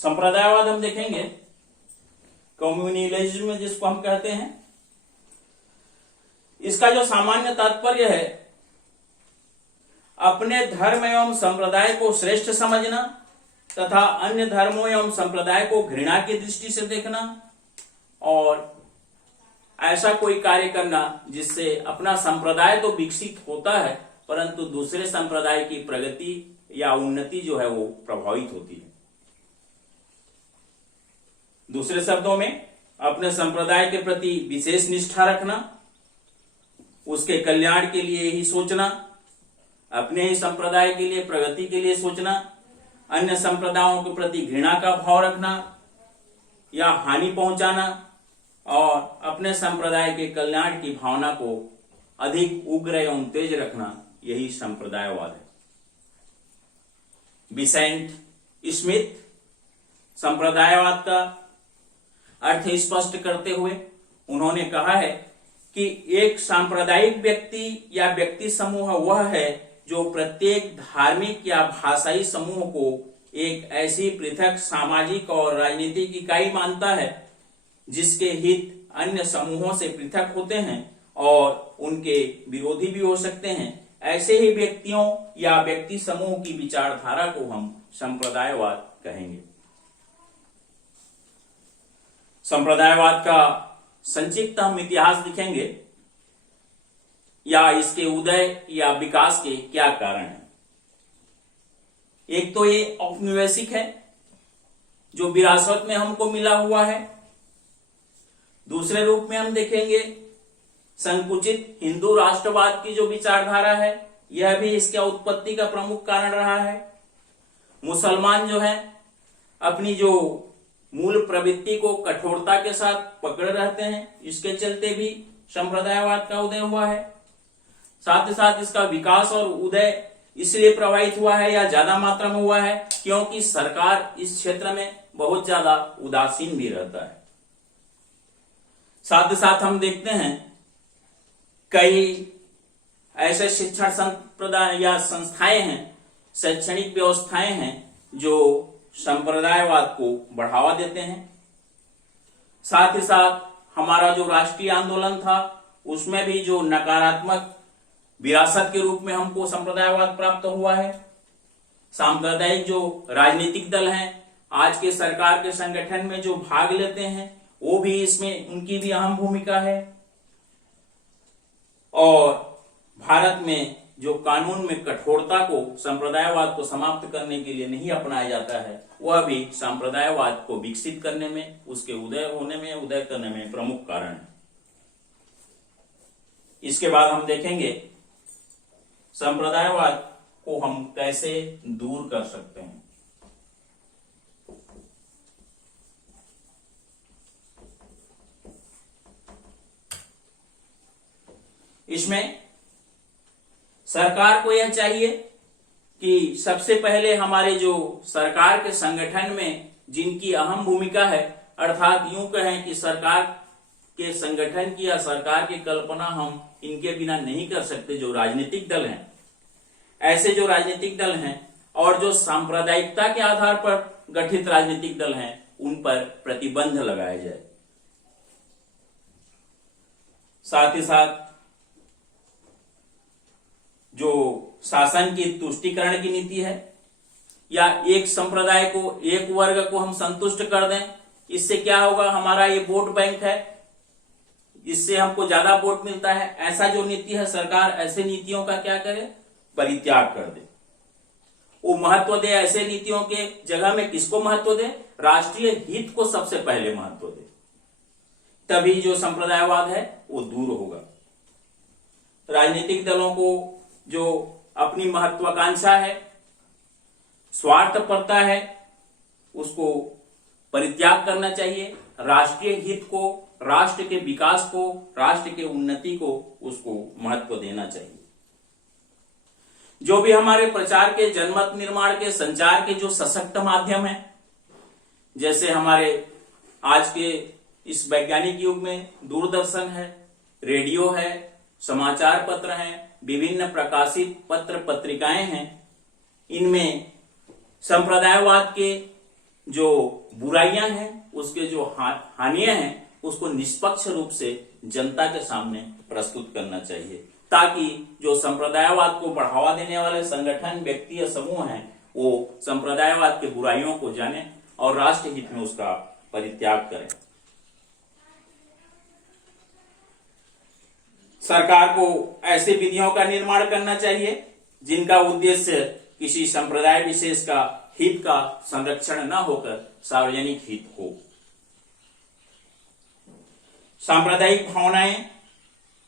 संप्रदायवाद हम देखेंगे, कम्युनलिज्म जिसको हम कहते हैं, इसका जो सामान्य तात्पर्य है अपने धर्म एवं संप्रदाय को श्रेष्ठ समझना तथा अन्य धर्मों एवं संप्रदाय को घृणा की दृष्टि से देखना और ऐसा कोई कार्य करना जिससे अपना संप्रदाय तो विकसित होता है परंतु दूसरे संप्रदाय की प्रगति या उन्नति जो है वो प्रभावित होती है। दूसरे शब्दों में अपने संप्रदाय के प्रति विशेष निष्ठा रखना, उसके कल्याण के लिए ही सोचना, अपने ही संप्रदाय के लिए प्रगति के लिए सोचना, अन्य संप्रदायों के प्रति घृणा का भाव रखना या हानि पहुंचाना और अपने संप्रदाय के कल्याण की भावना को अधिक उग्र एवं तेज रखना, यही संप्रदायवाद है। विसेंट स्मिथ संप्रदायवाद का अर्थ स्पष्ट करते हुए उन्होंने कहा है कि एक सांप्रदायिक व्यक्ति या व्यक्ति समूह वह है जो प्रत्येक धार्मिक या भाषाई समूह को एक ऐसी पृथक सामाजिक और राजनीतिक इकाई मानता है जिसके हित अन्य समूहों से पृथक होते हैं और उनके विरोधी भी हो सकते हैं। ऐसे ही व्यक्तियों या व्यक्ति समूह की विचारधारा को हम संप्रदायवाद कहेंगे। संप्रदायवाद का संक्षिप्त हम इतिहास दिखेंगे या इसके उदय या विकास के क्या कारण हैं। एक तो ये औपनिवेशिक है जो विरासत में हमको मिला हुआ है। दूसरे रूप में हम देखेंगे संकुचित हिंदू राष्ट्रवाद की जो विचारधारा है, यह भी इसके उत्पत्ति का प्रमुख कारण रहा है। मुसलमान जो है अपनी जो मूल प्रवृत्ति को कठोरता के साथ पकड़े रहते हैं, इसके चलते भी संप्रदायवाद का उदय हुआ है। साथ ही साथ इसका विकास और उदय इसलिए प्रभावित हुआ है या ज्यादा मात्रा में हुआ है क्योंकि सरकार इस क्षेत्र में बहुत ज्यादा उदासीन भी रहता है। साथ ही साथ हम देखते हैं कई ऐसे शिक्षण संप्रदाय या संस्थाएं हैं, शैक्षणिक व्यवस्थाएं हैं जो संप्रदायवाद को बढ़ावा देते हैं। साथ ही साथ हमारा जो राष्ट्रीय आंदोलन था उसमें भी जो नकारात्मक विरासत के रूप में हमको संप्रदायवाद प्राप्त हुआ है। सांप्रदायिक जो राजनीतिक दल हैं, आज के सरकार के संगठन में जो भाग लेते हैं, वो भी इसमें उनकी भी अहम भूमिका है। और भारत में जो कानून में कठोरता को, संप्रदायवाद को समाप्त करने के लिए नहीं अपनाया जाता है, वह भी सांप्रदायवाद को विकसित करने में, उसके उदय करने में प्रमुख कारण है। इसके बाद हम देखेंगे संप्रदायवाद को हम कैसे दूर कर सकते हैं। इसमें सरकार को यह चाहिए कि सबसे पहले हमारे जो सरकार के संगठन में जिनकी अहम भूमिका है, अर्थात यूं कहें कि सरकार के संगठन की या सरकार की कल्पना हम इनके बिना नहीं कर सकते, जो राजनीतिक दल हैं, ऐसे जो राजनीतिक दल हैं और जो सांप्रदायिकता के आधार पर गठित राजनीतिक दल हैं, उन पर प्रतिबंध लगाया जाए। साथ ही साथ जो शासन की तुष्टीकरण की नीति है या एक संप्रदाय को, एक वर्ग को हम संतुष्ट कर दें, इससे क्या होगा, हमारा ये वोट बैंक है, इससे हमको ज्यादा वोट मिलता है, ऐसा जो नीति है, सरकार ऐसे नीतियों का क्या करे, परित्याग कर दे। वो महत्व दे ऐसे नीतियों के जगह में किसको महत्व दे, राष्ट्रीय हित को सबसे पहले महत्व दे, तभी जो संप्रदायवाद है वो दूर होगा। राजनीतिक दलों को जो अपनी महत्वाकांक्षा है, स्वार्थपरता है, उसको परित्याग करना चाहिए। राष्ट्रीय हित को, राष्ट्र के विकास को, राष्ट्र के उन्नति को उसको महत्व देना चाहिए। जो भी हमारे प्रचार के, जनमत निर्माण के, संचार के जो सशक्त माध्यम है, जैसे हमारे आज के इस वैज्ञानिक युग में दूरदर्शन है, रेडियो है, समाचार पत्र हैं, विभिन्न प्रकाशित पत्र पत्रिकाएं हैं, इनमें संप्रदायवाद के जो बुराइयां हैं, उसके जो हानियां हैं, उसको निष्पक्ष रूप से जनता के सामने प्रस्तुत करना चाहिए, ताकि जो संप्रदायवाद को बढ़ावा देने वाले संगठन, व्यक्ति या समूह हैं, वो संप्रदायवाद के बुराइयों को जाने और राष्ट्र हित में उसका परित्याग करें। सरकार को ऐसे विधियों का निर्माण करना चाहिए जिनका उद्देश्य किसी संप्रदाय विशेष का हित का संरक्षण न होकर सार्वजनिक हित हो। सांप्रदायिक भावनाएं,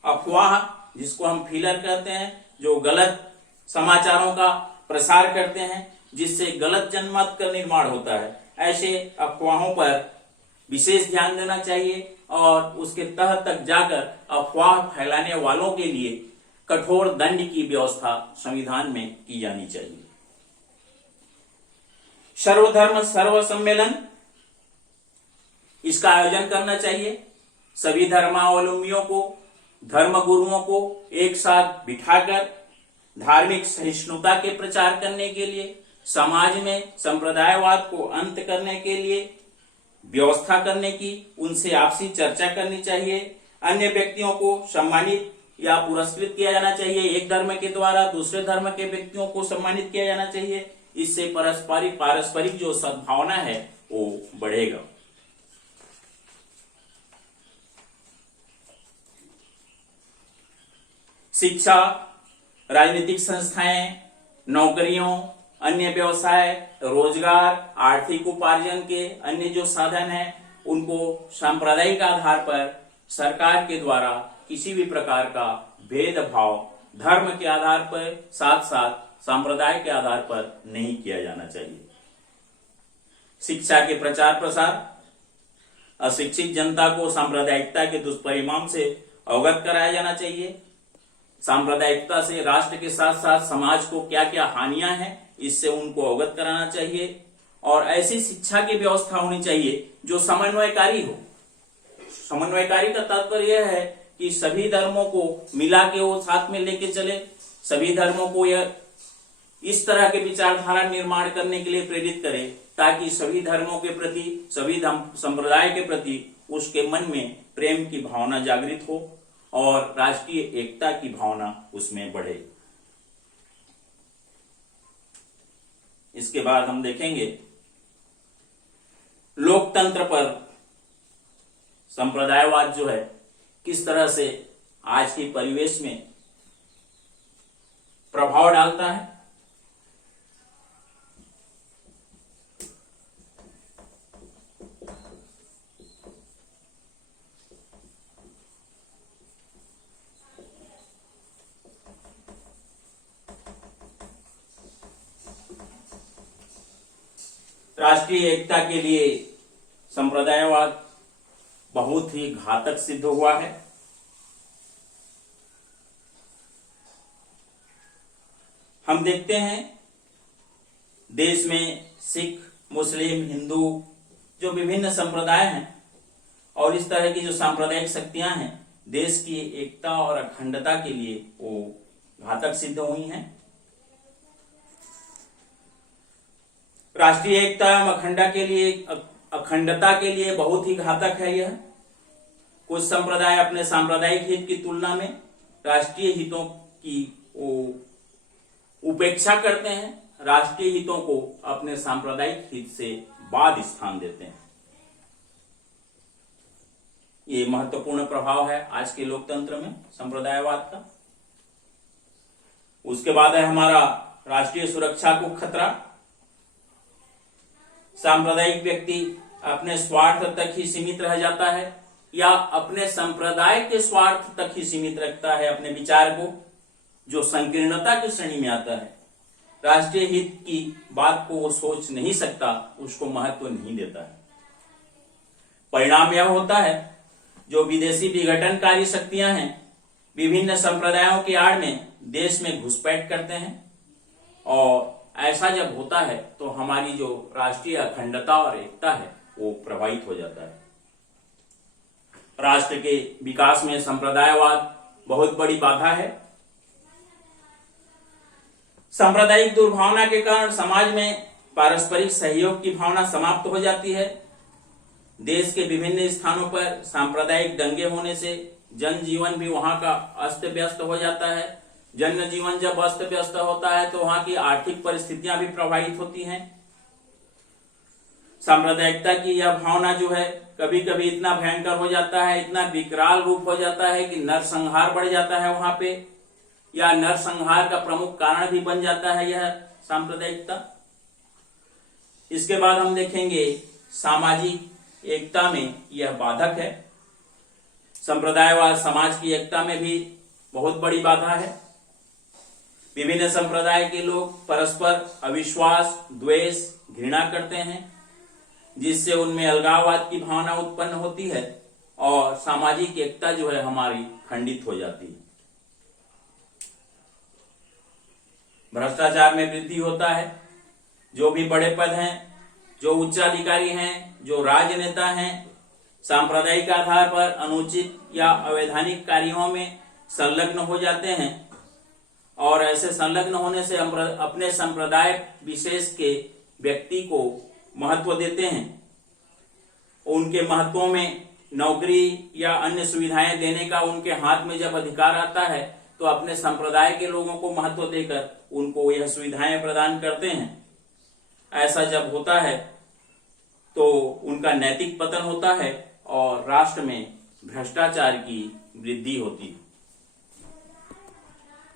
अफवाह जिसको हम फीलर कहते हैं, जो गलत समाचारों का प्रसार करते हैं जिससे गलत जनमत का निर्माण होता है, ऐसे अफवाहों पर विशेष ध्यान देना चाहिए और उसके तह तक जाकर अफवाह फैलाने वालों के लिए कठोर दंड की व्यवस्था संविधान में की जानी चाहिए। सर्वधर्म सर्व सम्मेलन, इसका आयोजन करना चाहिए। सभी धर्मावलंबियों को, धर्म गुरुओं को एक साथ बिठाकर धार्मिक सहिष्णुता के प्रचार करने के लिए, समाज में संप्रदायवाद को अंत करने के लिए व्यवस्था करने की, उनसे आपसी चर्चा करनी चाहिए। अन्य व्यक्तियों को सम्मानित या पुरस्कृत किया जाना चाहिए। एक धर्म के द्वारा दूसरे धर्म के व्यक्तियों को सम्मानित किया जाना चाहिए। इससे पारस्परिक जो सद्भावना है वो बढ़ेगा। शिक्षा, राजनीतिक संस्थाएं, नौकरियों, अन्य व्यवसाय, रोजगार, आर्थिक उपार्जन के अन्य जो साधन हैं, उनको सांप्रदायिक आधार पर सरकार के द्वारा किसी भी प्रकार का भेदभाव धर्म के आधार पर, साथ साथ संप्रदाय के आधार पर नहीं किया जाना चाहिए। शिक्षा के प्रचार प्रसार, अशिक्षित जनता को सांप्रदायिकता के दुष्परिणाम से अवगत कराया जाना चाहिए। सांप्रदायिकता से राष्ट्र के साथ साथ समाज को क्या क्या हानियां हैं, इससे उनको अवगत कराना चाहिए। और ऐसी शिक्षा की व्यवस्था होनी चाहिए जो समन्वयकारी हो। समन्वयकारी का तात्पर्य यह है कि सभी धर्मों को मिला के वो साथ में लेके चले, सभी धर्मों को यह इस तरह के विचारधारा निर्माण करने के लिए प्रेरित करे ताकि सभी धर्मों के प्रति, सभी संप्रदाय के प्रति उसके मन में प्रेम की भावना जागृत हो और राष्ट्रीय एकता की भावना उसमें बढ़े। इसके बाद हम देखेंगे लोकतंत्र पर संप्रदायवाद जो है किस तरह से आज के परिवेश में प्रभाव डालता है। राष्ट्रीय एकता के लिए संप्रदायवाद बहुत ही घातक सिद्ध हुआ है। हम देखते हैं देश में सिख, मुस्लिम, हिंदू जो विभिन्न संप्रदाय हैं और इस तरह की जो सांप्रदायिक शक्तियां हैं, देश की एकता और अखंडता के लिए वो घातक सिद्ध हुई हैं। राष्ट्रीय एकता एवं अखंडता के लिए बहुत ही घातक है यह। कुछ संप्रदाय अपने सांप्रदायिक हित की तुलना में राष्ट्रीय हितों की उपेक्षा करते हैं, राष्ट्रीय हितों को अपने सांप्रदायिक हित से बाद स्थान देते हैं। ये महत्वपूर्ण प्रभाव है आज के लोकतंत्र में संप्रदायवाद का। उसके बाद है हमारा राष्ट्रीय सुरक्षा को खतरा। सांप्रदायिक व्यक्ति अपने स्वार्थ तक ही सीमित रह जाता है या अपने संप्रदाय के स्वार्थ तक ही सीमित रखता है अपने विचार को, जो संकीर्णता की श्रेणी में आता है। राष्ट्रीय हित की बात को वो सोच नहीं सकता, उसको महत्व नहीं देता है। परिणाम यह होता है जो विदेशी विघटनकारी शक्तियां हैं विभिन्न संप्रदायों की आड़ में देश में घुसपैठ करते हैं और ऐसा जब होता है तो हमारी जो राष्ट्रीय अखंडता और एकता है वो प्रभावित हो जाता है। राष्ट्र के विकास में संप्रदायवाद बहुत बड़ी बाधा है। सांप्रदायिक दुर्भावना के कारण समाज में पारस्परिक सहयोग की भावना समाप्त हो जाती है। देश के विभिन्न स्थानों पर सांप्रदायिक दंगे होने से जनजीवन भी वहां का अस्त व्यस्त हो जाता है। जनजीवन जब अस्त व्यस्त होता है तो वहां की आर्थिक परिस्थितियां भी प्रभावित होती हैं। सांप्रदायिकता की यह भावना जो है कभी कभी इतना भयंकर हो जाता है, इतना विकराल रूप हो जाता है कि नरसंहार बढ़ जाता है वहां पे, या नरसंहार का प्रमुख कारण भी बन जाता है यह सांप्रदायिकता। इसके बाद हम देखेंगे सामाजिक एकता में यह बाधक है। संप्रदायवाद समाज की एकता में भी बहुत बड़ी बाधा है। विभिन्न संप्रदाय के लोग परस्पर अविश्वास, द्वेष, घृणा करते हैं, जिससे उनमें अलगाववाद की भावना उत्पन्न होती है और सामाजिक एकता जो है हमारी खंडित हो जाती है। भ्रष्टाचार में वृद्धि होता है। जो भी बड़े पद हैं, जो उच्चाधिकारी हैं, जो राजनेता हैं, सांप्रदायिक आधार पर अनुचित या अवैधानिक कार्यों में संलग्न हो जाते हैं और ऐसे संलग्न होने से अपने संप्रदाय विशेष के व्यक्ति को महत्व देते हैं। उनके महत्वों में नौकरी या अन्य सुविधाएं देने का उनके हाथ में जब अधिकार आता है तो अपने संप्रदाय के लोगों को महत्व देकर उनको यह सुविधाएं प्रदान करते हैं। ऐसा जब होता है तो उनका नैतिक पतन होता है और राष्ट्र में भ्रष्टाचार की वृद्धि होती है।